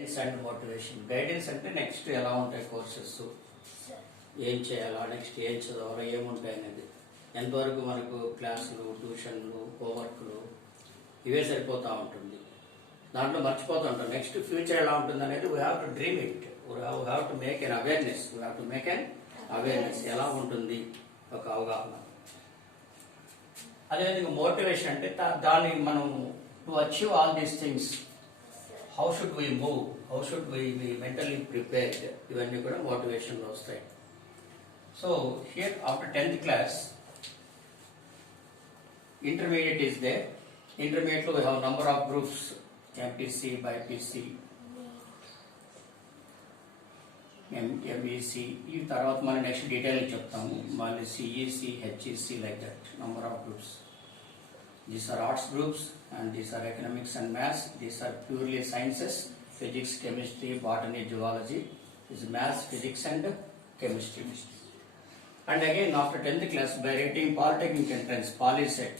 And motivation. Guidance అంటే next ఎలా ఉంటాయి కోర్సెస్, ఏం చేయాలా, నెక్స్ట్ ఏం చదవాలా, ఏముంటాయి అనేది, ఎంతవరకు మనకు క్లాసులు, ట్యూషన్లు, హోంవర్క్లు ఇవే సరిపోతూ ఉంటుంది. దాంట్లో మర్చిపోతూ ఉంటాం. నెక్స్ట్ ఫ్యూచర్ ఎలా ఉంటుంది అనేది we have to dream it, we have to make an awareness, ఎలా ఉంటుంది ఒక అవగాహన. అదేవిధంగా మోటివేషన్ అంటే దాన్ని మనం to achieve all these things how should we move, how should we be mentally prepared, ఇవన్నీ కూడా మోటివేషన్లో వస్తాయి. So here after 10th class, intermediate is there. Intermediate we have number of groups, MPC, BPC, MEC. ఈ తర్వాత మనం next detail చెప్తాము. మళ్ళీ CEC, HEC, like that number of groups. These are arts groups and these are economics and maths. These are purely sciences, physics, chemistry, botany, zoology. This is maths, physics and chemistry. And again after 10th class, by rating polytechnic entrance, PolySet,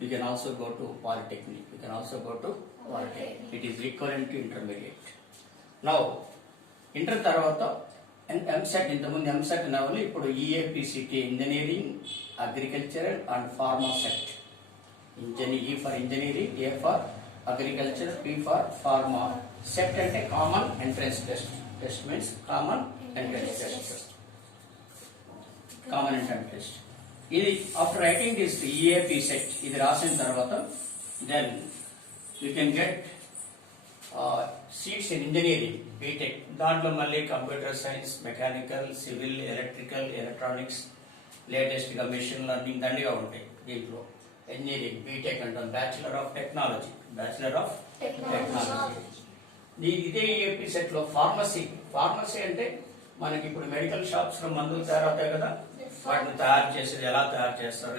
you can also go to polytechnic. It is equivalent to intermediate. Now inter తర్వాత EAMCET, ఇంతకుముందు EAMCET నవలు, ఇప్పుడు EAPCT, engineering, agricultural and pharma set. E for engineering, A for agriculture, P for pharma. Set అంటే common entrance test. Test means common entrance test. ఇది after writing this EAP set, ఇది రాసిన తర్వాత then you can get seats in engineering, BTech. దాంట్లో మళ్ళీ computer science, mechanical, civil, electrical, electronics, latest గా machine learning దండిగా ఉంటాయి దీంట్లో. ఇంజనీరింగ్ బీటెక్ అంటాం, బ్యాచిలర్ ఆఫ్ టెక్నాలజీ. ఇదే EAP సెట్ లో ఫార్మసీ అంటే మనకి ఇప్పుడు మెడికల్ షాప్స్ లో మందులు తయారవుతాయి కదా, వాటిని తయారు చేసేది ఎలా తయారు చేస్తారు,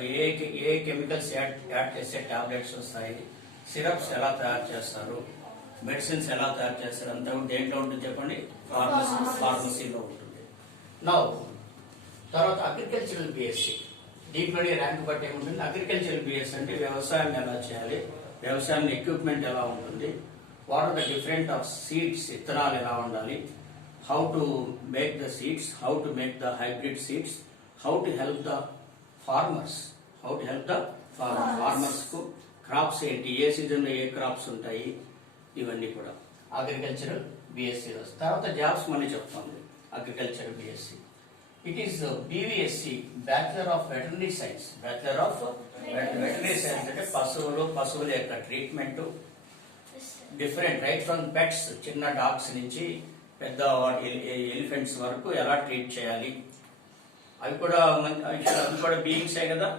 ఏ కెమికల్స్ యాడ్ చేసే టాబ్లెట్స్ వస్తాయి, సిరప్స్ ఎలా తయారు చేస్తారు, మెడిసిన్స్ ఎలా తయారు చేస్తారు, అంతా దేంట్లో ఉంటుంది చెప్పండి, ఫార్మసీలో ఉంటుంది. నౌ తర్వాత అగ్రికల్చరల్ BSc, దీంట్లోనే ర్యాంక్ బట్టి ఏముంటుంది. అగ్రికల్చరల్ BSc అంటే వ్యవసాయం ఎలా చేయాలి, వ్యవసాయం ఎక్విప్మెంట్ ఎలా ఉంటుంది, what are the different of seeds, విత్తనాలు ఎలా ఉండాలి, how to make the seeds, how to make the hybrid seeds, how to help the farmers, farmers కు క్రాప్స్ ఏంటి, ఏ సీజన్ లో ఏ క్రాప్స్ ఉంటాయి, ఇవన్నీ కూడా అగ్రికల్చరల్ BSc. తర్వాత జాబ్స్ మళ్ళీ చెప్తాను. Agricultural BSc, it is BVSc, bachelor of veterinary science. అంటే పశువుల యొక్క treatment, different right from pets, చిన్న డాగ్స్ నుంచి పెద్ద ఎలిఫెంట్స్ వరకు ఎలా ట్రీట్ చేయాలి, అవి కూడా బీయింగ్సే కదా,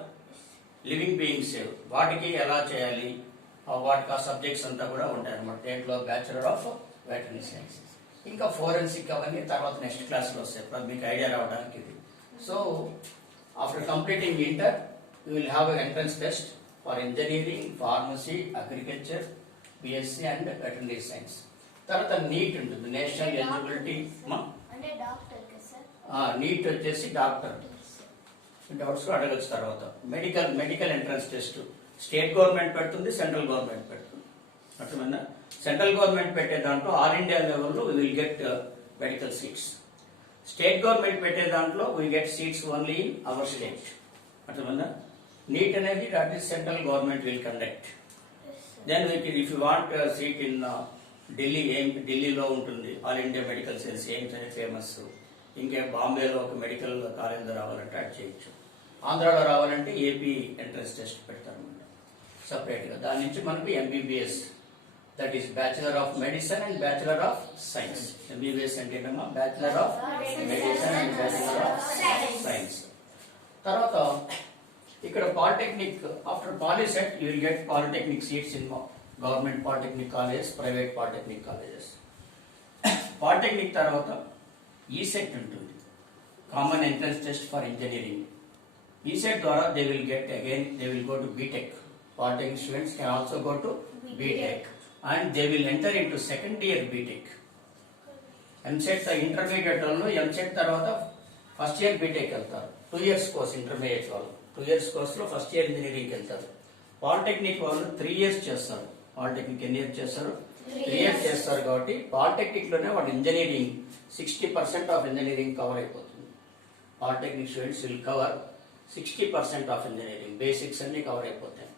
లివింగ్ బీయింగ్స్, వాటికి ఎలా చేయాలి, వాటికి ఆ సబ్జెక్ట్స్ అంతా కూడా ఉంటాయి అన్నమాట. దేంట్లో బ్యాచులర్ ఆఫ్ వెటర్నరీ సైన్స్. ఇంకా ఫోరెన్సిక్ అవన్నీ తర్వాత నెక్స్ట్ క్లాస్లో వస్తాయి, మీకు ఐడియా రావడానికి ఇది. So after completing inter you will have a entrance test for engineering, pharmacy, agriculture, BSc and veterinary science. తర్వాత నీట్ ఉంటుంది, నేషనల్ ఎలిజిబిలిటీ. నీట్ వచ్చేసి డాక్టర్, డౌట్స్ అడగచ్చు. తర్వాత medical entrance test state government పెడుతుంది, సెంట్రల్ గవర్నమెంట్ పెడుతుంది. అర్థమైందా? Central government పెట్టే దాంట్లో ఆల్ ఇండియా లెవెల్లో will get medical seats. State government పెట్టే దాంట్లో will get seats only in our state. అర్థమైందా? నీట్ అనేది that is central government will conduct. Then if you want seat in ఢిల్లీలో ఉంటుంది all India medical science, AIIMS అనేది famous. ఇంకా బాంబేలో ఒక మెడికల్ కాలేజ్ రావాలంటే అది చేయొచ్చు. ఆంధ్రాలో రావాలంటే AP ఎంట్రన్స్ టెస్ట్ పెడతారు సపరేట్ గా. దాని నుంచి మనకు MBBS, that is bachelor of medicine and bachelor of science. MBBS అంటే ఏంటమ్మా, bachelor of medicine and bachelor of science. తర్వాత ఇక్కడ polytechnic, after PolySet you will get polytechnic seats in government polytechnic colleges, private polytechnic colleges. Polytechnic తర్వాత ESET ఉంటుంది, common entrance test for engineering. ESET ద్వారా they will go to BTech. Polytechnic students can also go to BTech and they will enter into second year BTech. MSET intermediate వాళ్ళు MSET తర్వాత first year BTech వెళ్తారు. 2 years course intermediate వాళ్ళు 2 years కోర్సులో first year engineering వెళ్తారు. Polytechnic వాళ్ళు 3 years చేస్తారు. Polytechnic ఎన్ని years చేస్తారు? క్రియేట్ చేస్తారు కాబట్టి పాలిటెక్నిక్ లోనే వాడు ఇంజనీరింగ్ 60% ఆఫ్ ఇంజనీరింగ్ కవర్ అయిపోతుంది. Polytechnic students will cover 60% of engineering, basics అన్ని కవర్ అయిపోతాయి.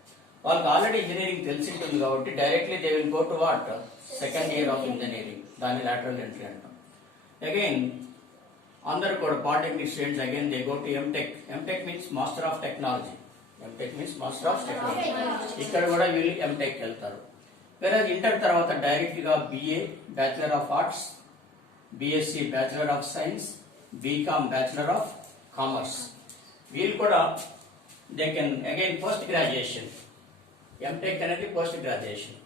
వాళ్ళకి ఆల్రెడీ ఇంజనీరింగ్ తెలిసి ఉంటుంది కాబట్టి directly they will go to what second year of engineering, దాన్ని లాటరల్ ఎంట్రీ అంటాం. అగైన్ అందరు కూడా polytechnic students again they go to MTech. MTech means master of technology. MTech means master of technology. ఇక్కడ కూడా వీళ్ళు ఎంటెక్ వెళ్తారు. వేరే inter తర్వాత డైరెక్ట్ గా BA bachelor of arts, BSc bachelor of science, BCom bachelor of commerce. వీళ్ళు కూడా they can again post graduation. MTech అనేది post graduation.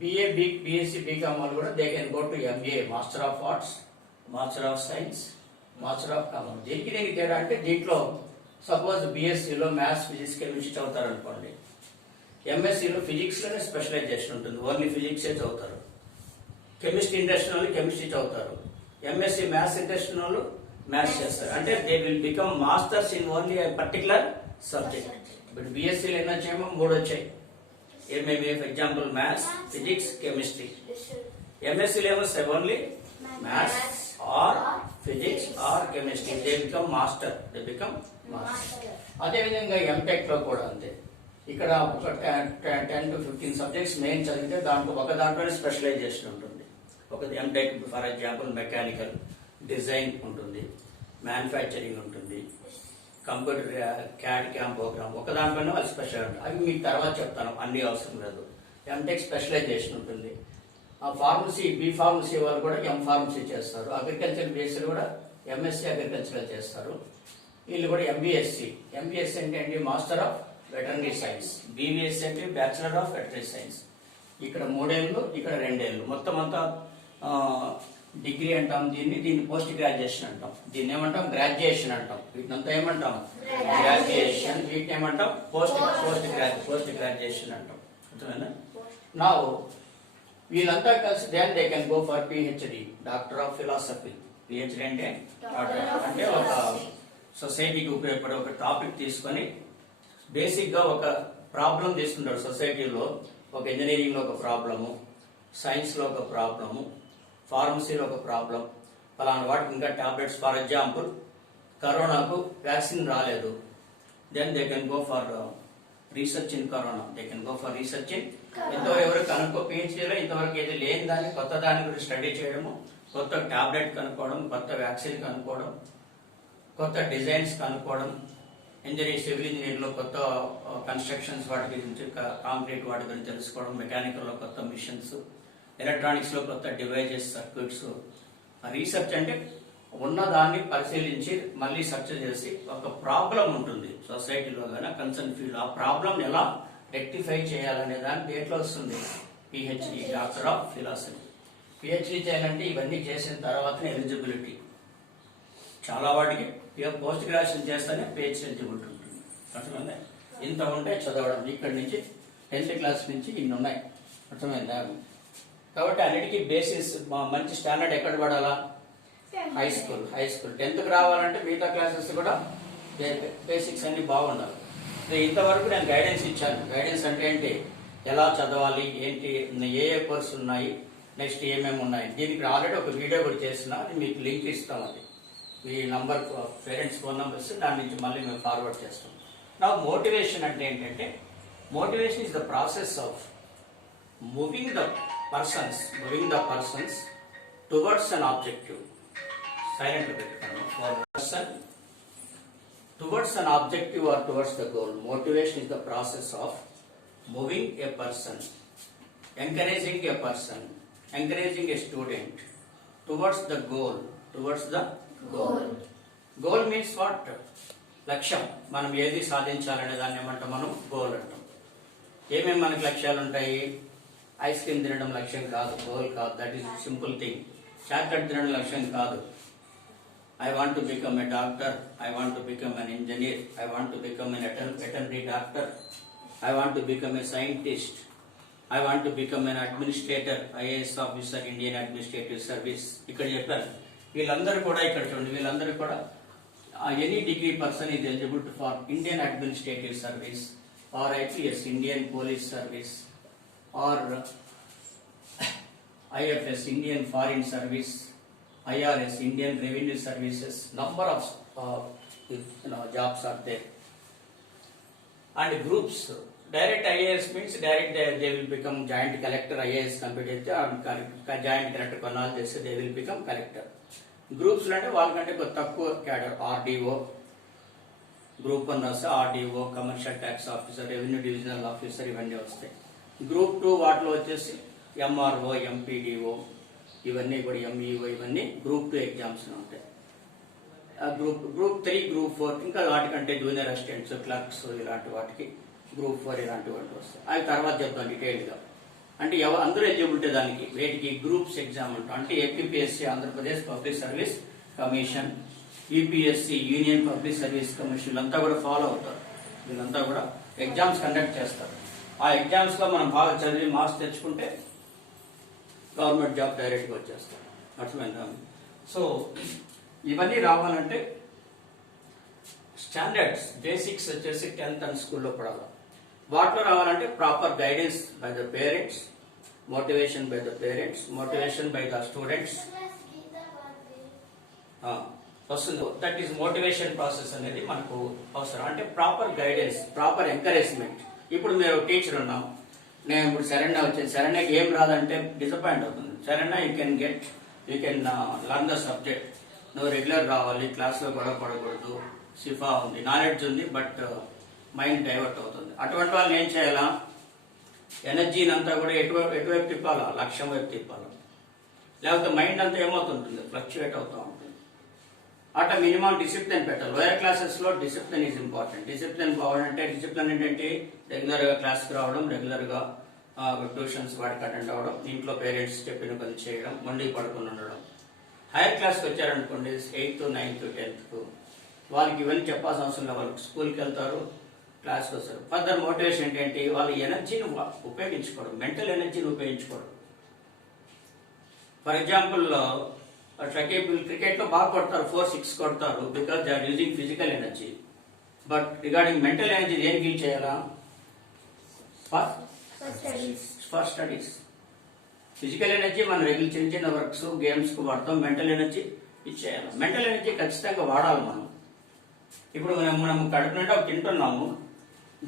BA BSc BCom వాళ్ళు కూడా they can go to MBA master of arts, master of science, master of commerce. దీనికి తేడా అంటే దీంట్లో suppose బిఎస్సిలో మ్యాథ్స్, ఫిజిక్స్, కెమిస్ట్రీ చదువుతారు అనుకోండి, ఎంఎస్సిలో ఫిజిక్స్ లోనే స్పెషలైజేషన్ ఉంటుంది, ఓన్లీ ఫిజిక్సే చదువుతారు. కెమిస్ట్రీ ఇంట్రెస్ట్ వాళ్ళు కెమిస్ట్రీ చదువుతారు. ఎంఎస్సి మ్యాథ్స్ ఇంట్రెస్ట్ వాళ్ళు మ్యాథ్స్ చేస్తారు. అంటే they will become masters in only particular subject. ఇప్పుడు బిఎస్సీలో ఎన్ని వచ్చాయేమో 3 వచ్చాయి. ఏమేమి? For example maths, physics, chemistry. ఎంఎస్సీలో ఏమో only maths or physics or chemistry. They become master. అదే విధంగా ఎంటెక్ లో కూడా అంతే. ఇక్కడ ఒక 10 to 15 సబ్జెక్ట్స్ మెయిన్ చదివితే దాంట్లో ఒక దాంట్లోనే స్పెషలైజేషన్ ఉంటుంది. ఒక MTech for example mechanical design ఉంటుంది, మ్యానుఫ్యాక్చరింగ్ ఉంటుంది, కంప్యూటర్ క్యాడ్ క్యామ్ ప్రోగ్రామ్, ఒక దాంట్లోనే వాళ్ళు స్పెషల్ ఉంటుంది. అవి మీకు తర్వాత చెప్తాను, అన్ని అవసరం లేదు. ఎంటెక్ స్పెషలైజేషన్ ఉంటుంది. ఆ ఫార్మసీ, బి ఫార్మసీ వాళ్ళు కూడా ఎం ఫార్మసీ చేస్తారు. అగ్రికల్చర్ బేస్డ్ కూడా ఎంఎస్సీ అగ్రికల్చర్ చేస్తారు. వీళ్ళు కూడా ఎంబీఎస్సీ. ఎంబీఎస్సీ అంటే ఏంటి? Master of veterinary science. BBSc అంటే బ్యాచిలర్ ఆఫ్ వెటర్నరీ సైన్స్. ఇక్కడ 3 ఏళ్ళు, ఇక్కడ 2 ఏళ్ళు. మొత్తం అంతా డిగ్రీ అంటాం. దీన్ని పోస్ట్ గ్రాడ్యుయేషన్ అంటాం. దీన్ని ఏమంటాం? గ్రాడ్యుయేషన్ అంటాం. వీటినంతా ఏమంటాం? గ్రాడ్యుయేషన్. వీటిని ఏమంటాం? పోస్ట్ గ్రాడ్యుయేషన్ అంటాం. అర్థమైందా? నా వీళ్ళంతా కలిసి then they can go for PhD, doctor of philosophy. PhD అంటే ఒక సొసైటీకి ఉపయోగపడే ఒక టాపిక్ తీసుకొని బేసిక్ గా ఒక ప్రాబ్లం తీసుకుంటారు సొసైటీలో. ఒక ఇంజనీరింగ్ లో ఒక ప్రాబ్లము, సైన్స్ లో ఒక ప్రాబ్లము, ఫార్మసీలో ఒక ప్రాబ్లం, అలాంటి వాటికి ఇంకా టాబ్లెట్స్. ఫర్ ఎగ్జాంపుల్ కరోనాకు వ్యాక్సిన్ రాలేదు, then they can go for research in corona. They can go for research in. ఇంతవరకు కనుక్కో పిహెచ్డీలో ఇంతవరకు ఏది లేని దాన్ని కొత్త దాని గురించి స్టడీ చేయడము, కొత్త టాబ్లెట్ కనుక్కోవడం, కొత్త వ్యాక్సిన్ కనుక్కోవడం, కొత్త డిజైన్స్ కనుక్కోవడం. ఇంజనీర్, సివిల్ ఇంజనీర్ లో కొత్త కన్స్ట్రక్షన్స్ వాటి గురించి, కాంక్రీట్ వాటి గురించి తెలుసుకోవడం, మెకానికల్ లో కొత్త మిషన్స్, ఎలక్ట్రానిక్స్ లో కొత్త డివైజెస్, సర్క్యూట్స్. రీసెర్చ్ అంటే ఉన్నదాన్ని పరిశీలించి మళ్ళీ సెర్చ్ చేసి ఒక ప్రాబ్లం ఉంటుంది సొసైటీలో కానీ కన్సర్న్ ఫీల్డ్, ఆ ప్రాబ్లం ఎలా రెక్టిఫై చేయాలనే దాని దేంట్లో వస్తుంది? PhD, doctor of philosophy. PhD చేయాలంటే ఇవన్నీ చేసిన తర్వాతనే ఎలిజిబిలిటీ. చాలా వాటికి పోస్ట్ గ్రాడ్యుయేషన్ చేస్తేనే పిహెచ్డి ఎలిజిబిలిటీ ఉంటుంది. అర్థమైందా? ఇంత ఉంటే చదవడం. ఇక్కడి నుంచి 10th క్లాస్ నుంచి ఇన్ని ఉన్నాయి. అర్థమైందా? కాబట్టి అన్నిటికీ బేసిస్ మంచి స్టాండర్డ్ ఎక్కడ పడాలా? High school. 10th రావాలంటే మిగతా క్లాసెస్ కూడా బేసిక్స్ అన్ని బాగుండాలి. ఇంతవరకు నేను గైడెన్స్ ఇచ్చాను. గైడెన్స్ అంటే ఏంటి? ఎలా చదవాలి, ఏంటి, ఏ కోర్స్ ఉన్నాయి, నెక్స్ట్ ఏమేమి ఉన్నాయి. దీనికి ఆల్రెడీ ఒక వీడియో కూడా చేస్తున్నా, అది మీకు లింక్ ఇస్తాం. అది మీ నంబర్, పేరెంట్స్ ఫోన్ నంబర్స్, దాని నుంచి మళ్ళీ మేము ఫార్వర్డ్ చేస్తాం. నా మోటివేషన్ అంటే ఏంటంటే, motivation is the process of moving the persons towards an objective. Silent పెట్టుకోండి. For person towards an objective or towards the goal. Motivation is the process of moving a person, encouraging a person, encouraging a student towards the goal. Goal means what? లక్ష్యం. మనం ఏది సాధించాలనే దాన్ని ఏమంటాం? మనం goal అంటాం. ఏమేమి మనకి లక్ష్యాలు ఉంటాయి? ఐస్ క్రీమ్ తినడం లక్ష్యం కాదు, గోల్ కాదు. That is simple thing. Chocolate తినడం లక్ష్యం కాదు. I want to become a doctor, I want to become an engineer, I want to become a veterinary doctor, I want to become a scientist, I want to become an administrator, IAS officer, Indian Administrative Service. ఇక్కడ చెప్పారు. వీళ్ళందరూ కూడా ఇక్కడ చూడండి, వీళ్ళందరూ కూడా any degree person is eligible for Indian administrative service or IPS, Indian police service or IFS, Indian Foreign Service, IRS, Indian Revenue Services, number of jobs are there. And groups, direct IAS means direct they will become joint collector, IAS complete and joint collector కొన్నాళ్ళు చేస్తే they will become collector. Groups అంటే వాళ్ళకంటే తక్కువ cadre, RDO, group 1 వస్తే RDO, commercial tax officer, revenue divisional officer ఇవన్నీ వస్తాయి. Group 2 వాటిలో వచ్చేసి MRO, MPDO ఇవన్నీ కూడా MEO ఇవన్నీ గ్రూప్ 2 ఎగ్జామ్స్ ఉంటాయి. గ్రూప్ 3, గ్రూప్ 4 ఇంకా వాటికంటే జూనియర్ అసిస్టెంట్స్, క్లర్క్స్ ఇలాంటి వాటికి గ్రూప్ 4 ఇలాంటి వాటి వస్తాయి. అవి తర్వాత చెప్తాం డీటెయిల్గా. అంటే అందరూ ఎలిజిబిలిటీ దానికి వేటికి గ్రూప్స్ ఎగ్జామ్ అంటాం. అంటే APPSC Andhra Pradesh public service commission, UPSC union public service commission అంతా కూడా ఫాలో అవుతారు. వీళ్ళంతా కూడా ఎగ్జామ్స్ కండక్ట్ చేస్తారు. ఆ ఎగ్జామ్స్ లో మనం బాగా చదివి మార్క్స్ తెచ్చుకుంటే గవర్నమెంట్ జాబ్ డైరెక్ట్గా వచ్చేస్తాం. అర్థమైందా? సో ఇవన్నీ రావాలంటే స్టాండర్డ్స్ బేసిక్స్ వచ్చేసి 10th అండ్ స్కూల్లో పడాలి. వాటిలో రావాలంటే proper guidance by the parents, motivation by the parents, motivation by the students వస్తుంది. దట్ ఈస్ మోటివేషన్ ప్రాసెస్ అనేది మనకు అవసరం. అంటే ప్రాపర్ గైడెన్స్, ప్రాపర్ ఎంకరేజ్మెంట్. ఇప్పుడు మీరు టీచర్ ఉన్నాం, నేను ఇప్పుడు శరణ్య వచ్చింది, శరణ్యకి ఏం రాదంటే డిసప్పాయింట్ అవుతుంది. Saranya you can learn the subject, నువ్వు రెగ్యులర్ రావాలి, క్లాస్లో గొడవ పడకూడదు, సిఫా ఉంది, నాలెడ్జ్ ఉంది, బట్ మైండ్ డైవర్ట్ అవుతుంది. అటువంటి వాళ్ళని ఏం చేయాలా? ఎనర్జీని అంతా కూడా ఎటువైపు తిప్పాలా? లక్ష్యం వైపు తిప్పాలా. లేకపోతే మైండ్ అంతా ఏమవుతుంటుంది? ఫ్లక్చువేట్ అవుతూ ఉంటుంది. అట్లా మినిమం డిసిప్లిన్ పెట్టాలి. లోయర్ క్లాసెస్ లో డిసిప్లిన్ ఈజ్ ఇంపార్టెంట్. డిసిప్లిన్ కావాలంటే డిసిప్లిన్ ఏంటంటే రెగ్యులర్ గా క్లాస్కి రావడం, రెగ్యులర్ గా ట్యూషన్స్ వాటికి అటెండ్ అవ్వడం, ఇంట్లో పేరెంట్స్ చెప్పిన పని చేయడం, మొండి పడుకుని ఉండడం. హైయర్ క్లాస్కి వచ్చారనుకోండి 8th, 9th, 10th వాళ్ళకి ఇవన్నీ చెప్పాల్సిన అవసరం లేదు. వాళ్ళకి స్కూల్కి వెళ్తారు, క్లాస్కి వస్తారు. ఫర్దర్ మోటివేషన్ ఏంటంటే వాళ్ళ ఎనర్జీని ఉపయోగించుకోవడం, మెంటల్ ఎనర్జీని ఉపయోగించుకోవడం. ఫర్ ఎగ్జాంపుల్ అట్లాగే క్రికెట్ లో బాగా కొడతారు, 4-6 కొడతారు, because they are using physical energy. But regarding mental energy దేనికి యూజ్ చేయాలా? For studies. ఫిజికల్ ఎనర్జీ మనం రెగ్యులర్ చిన్న చిన్న వర్క్స్, గేమ్స్ కు వాడతాం. మెంటల్ ఎనర్జీ ఇచ్చేయాలి. మెంటల్ ఎనర్జీ ఖచ్చితంగా వాడాలి మనం. ఇప్పుడు మనం కడుపు నిండా తింటున్నాము,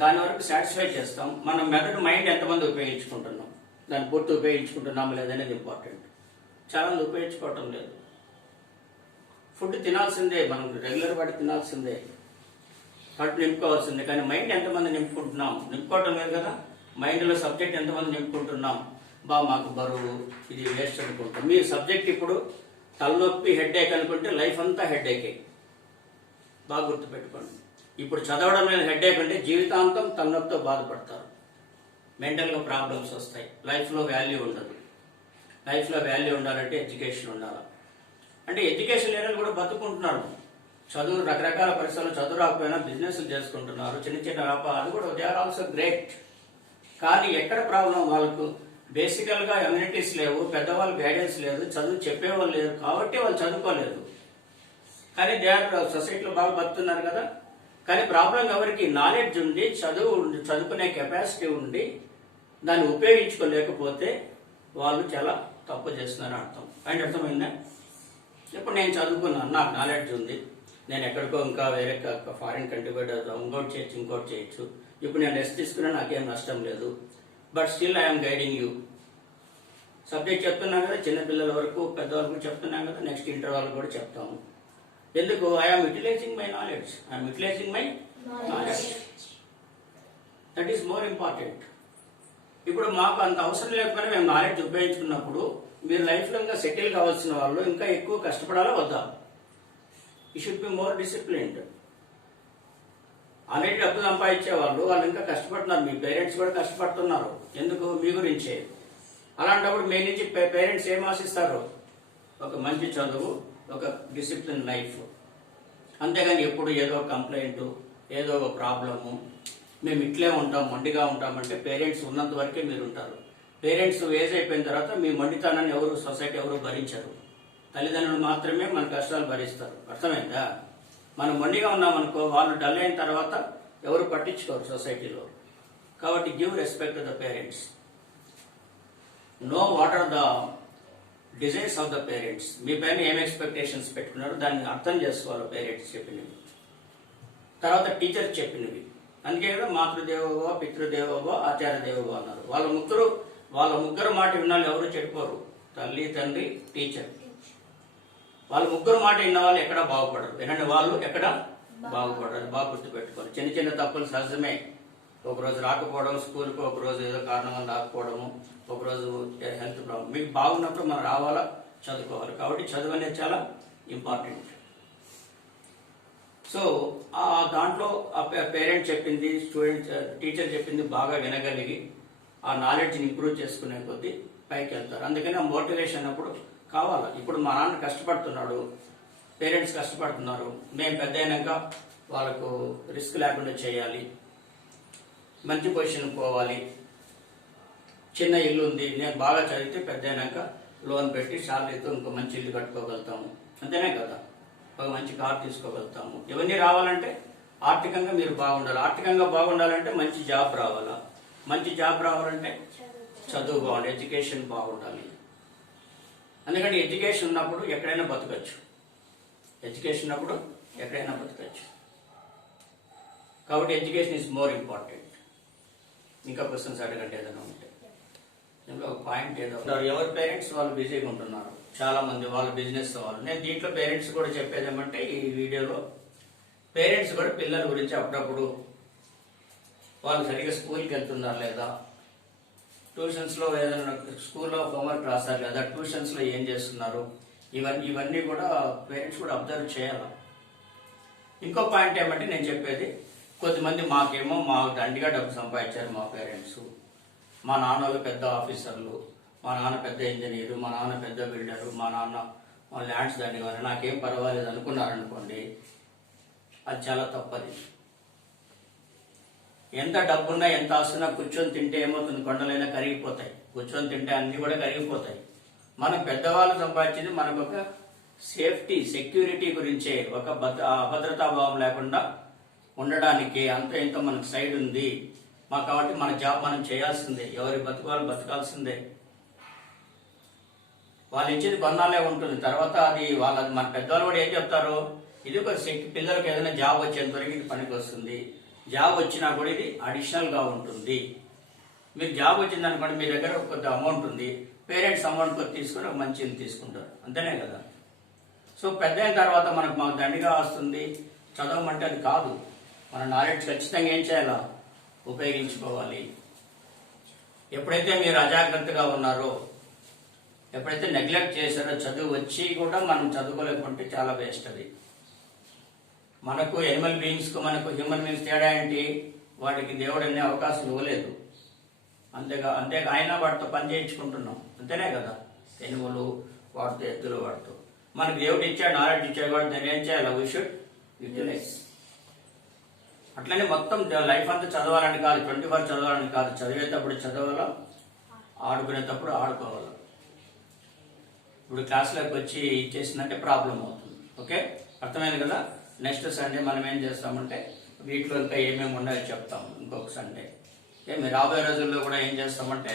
దాని వరకు సాటిస్ఫై చేస్తాం. మనం మెదడు మైండ్ ఎంతమంది ఉపయోగించుకుంటున్నాం, దాన్ని పూర్తి ఉపయోగించుకుంటున్నాము లేదనేది ఇంపార్టెంట్. చాలా మంది ఉపయోగించుకోవటం లేదు. ఫుడ్ తినాల్సిందే, మనం రెగ్యులర్ వాటి తినాల్సిందే, కడుపు నింపుకోవాల్సిందే. కానీ మైండ్ ఎంతమంది నింపుకుంటున్నాం? నింపుకోవటం లేదు కదా. మైండ్లో సబ్జెక్ట్ ఎంతమంది నింపుకుంటున్నాం? మాకు బరువు, ఇది వేస్ట్ అనుకుంటాం. మీ సబ్జెక్ట్ ఇప్పుడు తలనొప్పి, హెడ్ఏక్ అనుకుంటే లైఫ్ అంతా హెడ్ఏకే. బాగా గుర్తుపెట్టుకోండి. ఇప్పుడు చదవడం మీద హెడ్ఏక్ అంటే జీవితాంతం తలనొప్పితో బాధపడతారు, మెంటల్గా ప్రాబ్లమ్స్ వస్తాయి, లైఫ్లో వాల్యూ ఉండదు. లైఫ్లో వాల్యూ ఉండాలంటే ఎడ్యుకేషన్ ఉండాలి. అంటే ఎడ్యుకేషన్ లేని కూడా బతుకుంటున్నారు. చదువు రకరకాల పరిస్థితుల్లో చదువు రాకపోయినా బిజినెస్లు చేసుకుంటున్నారు, చిన్న చిన్న వ్యాపారాలు, అది కూడా దే ఆర్ ఆల్సో గ్రేట్. కానీ ఎక్కడ ప్రాబ్లం? వాళ్ళకు బేసికల్ గా ఎమ్యూనిటీస్ లేవు, పెద్దవాళ్ళు గైడెన్స్ లేదు, చదువు చెప్పేవాళ్ళు లేరు, కాబట్టి వాళ్ళు చదువుకోలేదు. కానీ దే ఆర్ సొసైటీలో బాగా బతుకుతున్నారు కదా. కానీ ప్రాబ్లం ఎవరికి? నాలెడ్జ్ ఉండి, చదువుకునే కెపాసిటీ ఉండి దాన్ని ఉపయోగించుకోలేకపోతే వాళ్ళు చాలా తప్పు చేస్తున్నారని అర్థం. అండ్ అర్థమైందా? ఇప్పుడు నేను చదువుకున్నాను, నాకు నాలెడ్జ్ ఉంది, నేను ఎక్కడికో ఇంకా వేరే ఫారిన్ కంట్రీ ఇంకోటి చేయొచ్చు. ఇప్పుడు నేను రెస్ట్ తీసుకున్నా, నాకేం నష్టం లేదు. But still I'm guiding you. Subject చెప్తున్నా కదా, చిన్నపిల్లల వరకు పెద్దవాళ్ళకు చెప్తున్నాం కదా, నెక్స్ట్ ఇంటర్ వాళ్ళకు కూడా చెప్తాము. ఎందుకు? I'm utilizing my knowledge, I'm utilizing my knowledge. That is more important. ఇప్పుడు మాకు అంత అవసరం లేకపోయినా మేము నాలెడ్జ్ ఉపయోగించుకున్నప్పుడు మీరు లైఫ్లో ఇంకా సెటిల్ కావాల్సిన వాళ్ళు ఇంకా ఎక్కువ కష్టపడాలా వద్దా? You should be more disciplined. Already డబ్బు సంపాదించే వాళ్ళు ఇంకా కష్టపడుతున్నారు, మీ పేరెంట్స్ కూడా కష్టపడుతున్నారు. ఎందుకు? మీ గురించే. అలాంటప్పుడు మీ నుంచి పేరెంట్స్ ఏం ఆశిస్తారు? ఒక మంచి చదువు, ఒక డిసిప్లిన్ లైఫ్. అంతేగాని ఎప్పుడు ఏదో కంప్లైంట్, ఏదో ఒక ప్రాబ్లము, మేము ఇట్లే ఉంటాం, మొండిగా ఉంటామంటే పేరెంట్స్ ఉన్నంత వరకే మీరు ఉంటారు. పేరెంట్స్ ఏజ్ అయిపోయిన తర్వాత మీ మొండితనాన్ని సొసైటీ ఎవరు భరించరు. తల్లిదండ్రులు మాత్రమే మన కష్టాలు భరిస్తారు. అర్థమైందా? మనం మొండిగా ఉన్నామనుకో, వాళ్ళు డల్ అయిన తర్వాత ఎవరు పట్టించుకోరు సొసైటీలో. కాబట్టి give respect to the parents. Know what are the designs of the parents. మీ పైన ఏం ఎక్స్పెక్టేషన్స్ పెట్టుకున్నారో దాన్ని అర్థం చేసుకోవాలి పేరెంట్స్ చెప్పినవి. తర్వాత టీచర్ చెప్పినవి. అందుకే కదా మాతృదేవోభవ, పితృదేవోభవ, ఆచార్య దేవోభవ అన్నారు. వాళ్ళ ముగ్గురు మాట వినాలి, ఎవరు చెడిపోరు. తల్లి, తండ్రి, టీచర్. వాళ్ళ ముగ్గురు మాట విన్న వాళ్ళు ఎక్కడ బాగుపడరు. వినండి, వాళ్ళు ఎక్కడ బాగుపడరు. బాగా గుర్తుపెట్టుకోవాలి. చిన్న చిన్న తప్పులు సహజమే. ఒకరోజు రాకపోవడం స్కూల్కి, ఒకరోజు ఏదో కారణం వల్ల రాకపోవడము, ఒకరోజు హెల్త్ ప్రాబ్లం. మీకు బాగున్నప్పుడు మనం రావాలా, చదువుకోవాలి. కాబట్టి చదువు అనేది చాలా ఇంపార్టెంట్. సో ఆ దాంట్లో పేరెంట్ చెప్పింది, టీచర్ చెప్పింది బాగా వినగలిగి ఆ నాలెడ్జ్ని ఇంప్రూవ్ చేసుకునే కొద్దీ పైకి వెళ్తారు. అందుకని ఆ మోటివేషన్ అప్పుడు కావాలి. ఇప్పుడు మా నాన్న కష్టపడుతున్నాడు, పేరెంట్స్ కష్టపడుతున్నారు, మేము పెద్ద అయినాక వాళ్ళకు రిస్క్ లేకుండా చేయాలి, మంచి పొజిషన్ పోవాలి, చిన్న ఇల్లు ఉంది, నేను బాగా చదివితే పెద్ద అయినాక లోన్ పెట్టి శాలరీతో ఇంకో మంచి ఇల్లు కట్టుకోగలుగుతాము, అంతేనే కదా, ఒక మంచి కార్ తీసుకోగలుగుతాము. ఇవన్నీ రావాలంటే ఆర్థికంగా మీరు బాగుండాలి. ఆర్థికంగా బాగుండాలంటే మంచి జాబ్ రావాలా, మంచి జాబ్ రావాలంటే చదువు బాగుండాలి, ఎడ్యుకేషన్ బాగుండాలి. అందుకని ఎడ్యుకేషన్ ఉన్నప్పుడు ఎక్కడైనా బతకచ్చు. ఎడ్యుకేషన్ ఉన్నప్పుడు ఎక్కడైనా బతకచ్చు. కాబట్టి ఎడ్యుకేషన్ ఈజ్ మోర్ ఇంపార్టెంట్. ఇంకా క్వశ్చన్స్ అడగండి ఏదైనా ఉంటే. దీంట్లో ఒక పాయింట్ ఏదో, ఎవరి పేరెంట్స్ వాళ్ళు బిజీగా ఉంటున్నారు, చాలా మంది వాళ్ళ బిజినెస్ వాళ్ళు. నేను దీంట్లో పేరెంట్స్ కూడా చెప్పేది ఏమంటే, ఈ వీడియోలో పేరెంట్స్ కూడా పిల్లల గురించి అప్పుడప్పుడు వాళ్ళు సరిగ్గా స్కూల్కి వెళ్తున్నారు లేదా, ట్యూషన్స్లో ఏదైనా స్కూల్లో హోంవర్క్ రాస్తారు లేదా, ట్యూషన్స్లో ఏం చేస్తున్నారు, ఇవన్నీ కూడా పేరెంట్స్ కూడా అబ్జర్వ్ చేయాలి. ఇంకో పాయింట్ ఏమంటే నేను చెప్పేది, కొద్దిమంది మాకేమో మా దండిగా డబ్బు సంపాదించారు మా పేరెంట్స్, మా నాన్న వాళ్ళు పెద్ద ఆఫీసర్లు, మా నాన్న పెద్ద ఇంజనీరు, మా నాన్న పెద్ద బిల్డరు, మా నాన్న ల్యాండ్స్ దండిగా నాకేం పర్వాలేదు అనుకున్నారనుకోండి, అది చాలా తప్పది. ఎంత డబ్బున్నా ఎంత ఆస్తున్నా కూర్చొని తింటే ఏమవుతుంది, కొండలైనా కరిగిపోతాయి. కూర్చొని తింటే అన్ని కూడా కరిగిపోతాయి. మనం పెద్దవాళ్ళు సంపాదించింది మనకు ఒక సేఫ్టీ, సెక్యూరిటీ గురించే, ఒక అభద్రతాభావం లేకుండా ఉండడానికి అంత ఇంత మనకు సైడ్ ఉంది కాబట్టి మన జాబ్ మనం చేయాల్సిందే, ఎవరి బతుకాలు బతకాల్సిందే. వాళ్ళు ఇచ్చేది కొన్నాళ్ళే ఉంటుంది, తర్వాత అది మన పెద్దవాళ్ళు కూడా ఏం చెప్తారు, ఇది ఒక పిల్లలకు ఏదైనా జాబ్ వచ్చేంతవరకు ఇది పనికి వస్తుంది, జాబ్ వచ్చినా కూడా ఇది అడిషనల్ గా ఉంటుంది. మీకు జాబ్ వచ్చింది అనుకోండి, మీ దగ్గర కొద్ది అమౌంట్ ఉంది, పేరెంట్స్ అమౌంట్ కొద్ది తీసుకుని ఒక మంచిది తీసుకుంటారు, అంతేనే కదా. సో పెద్ద అయిన తర్వాత మాకు దండిగా వస్తుంది చదవమంటే అది కాదు. మన నాలెడ్జ్ ఖచ్చితంగా ఏం చేయాలా, ఉపయోగించుకోవాలి. ఎప్పుడైతే మీరు అజాగ్రత్తగా ఉన్నారో, ఎప్పుడైతే నెగ్లెక్ట్ చేశారో, చదువు వచ్చి కూడా మనం చదువుకోలేకుంటే చాలా వేస్ట్ అది. మనకు యానిమల్ బీయింగ్స్కు మనకు హ్యూమన్ బీయింగ్స్ తేడా ఏంటి, వాటికి దేవుడు అనే అవకాశం ఇవ్వలేదు. అంతేగా ఆయన వాటితో పని చేయించుకుంటున్నాం, అంతేనే కదా. ఎనుములు వాడుతూ, ఎద్దులు వాడుతూ మనకు దేవుడు ఇచ్చాడు, నాలెడ్జ్ ఇచ్చాడు, వాడు దాన్ని ఏం చేయాలి, వీ షుడ్ యూటిలైజ్. అట్లనే మొత్తం లైఫ్ అంతా చదవాలని కాదు, 24 చదవాలని కాదు. చదివేటప్పుడు చదవాలా, ఆడుకునేటప్పుడు ఆడుకోవాలా. ఇప్పుడు క్లాస్లోకి వచ్చి ఇచ్చేసిందంటే ప్రాబ్లం అవుతుంది. ఓకే, అర్థమైంది కదా. నెక్స్ట్ సండే మనం ఏం చేస్తామంటే వీటిలో ఇంకా ఏమేమి ఉన్నాయో చెప్తాం ఇంకొక సండే. మీరు రాబోయే రోజుల్లో కూడా ఏం చేస్తామంటే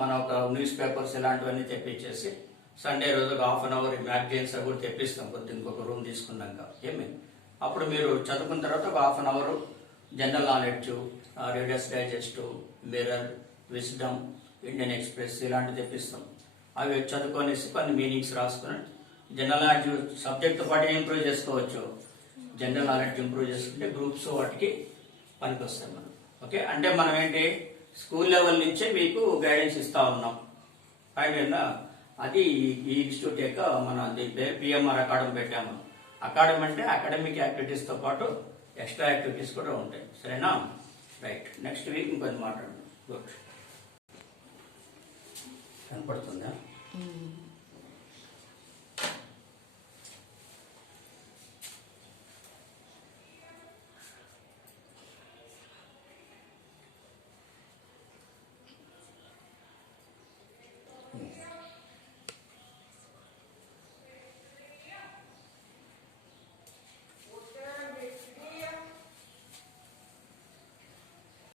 మనం ఒక న్యూస్ పేపర్స్ ఇలాంటివన్నీ తెప్పించేసి సండే రోజు ఒక హాఫ్ అన్ అవర్ మ్యాగజైన్స్ కూడా తెప్పిస్తాం, కొద్దిగా ఇంకొక రూమ్ తీసుకున్నాక. అప్పుడు మీరు చదువుకున్న తర్వాత ఒక half an hour general knowledge, Reader's Digest, Mirror, Wisdom, Indian Express ఇలాంటివి తెప్పిస్తాం. అవి చదువుకొనేసి కొన్ని మీనింగ్స్ రాసుకుని జనరల్ నాలెడ్జ్ సబ్జెక్ట్తో పాటు ఇంప్రూవ్ చేసుకోవచ్చు. జనరల్ నాలెడ్జ్ ఇంప్రూవ్ చేసుకుంటే గ్రూప్స్ వాటికి పనికి వస్తాయి మనం. ఓకే, అంటే మనం ఏంటి స్కూల్ లెవెల్ నుంచే మీకు గైడెన్స్ ఇస్తా ఉన్నాం. పైన అది ఈ ఇన్స్టిట్యూట్ యొక్క మన దీని పేరు పిఎంఆర్ అకాడమీ పెట్టాము. అకాడమీ అంటే అకాడమిక్ యాక్టివిటీస్తో పాటు ఎక్స్ట్రా యాక్టివిటీస్ కూడా ఉంటాయి. సరేనా? రైట్, నెక్స్ట్ వీక్ ఇంకొంచెం మాట్లాడండి. గుడ్, కనపడుతుందా?